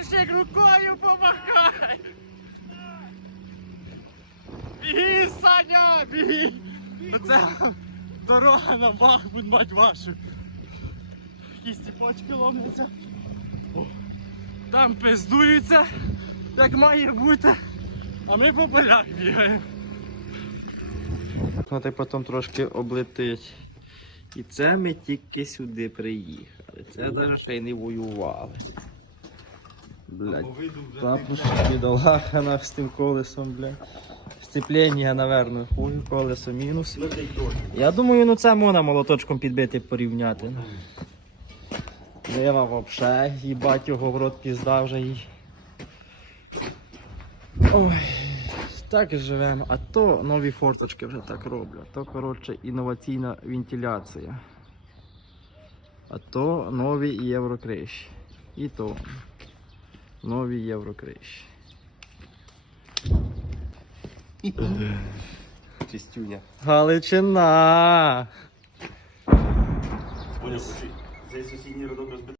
Прапорщик рукою помахай! Біги, Саня, біги! Оце дорога на Бахмут, мать вашу. Якісь ціпочки ломляться. Там пиздуються, як має бути. А ми по полях бігаємо. Ну, ти потім трошки облетить. І це ми тільки сюди приїхали. Це навіть ще й не воювали. Блядь. Запуск бідолаха на з тим колесом, блядь. Сцеплення, наверно, хую, колесо мінус. Я думаю, ну це можна молоточком підбити порівняти. ну. Лива вообще, їбать його в рот пізда вже їй. Ой, так і живемо. А то нові форточки вже так роблять. То, коротше, інноваційна вентиляція. А то нові єврокриші. І то нові єврокриші. Чистюня. Галичина! Цей сусідній родок розбитий.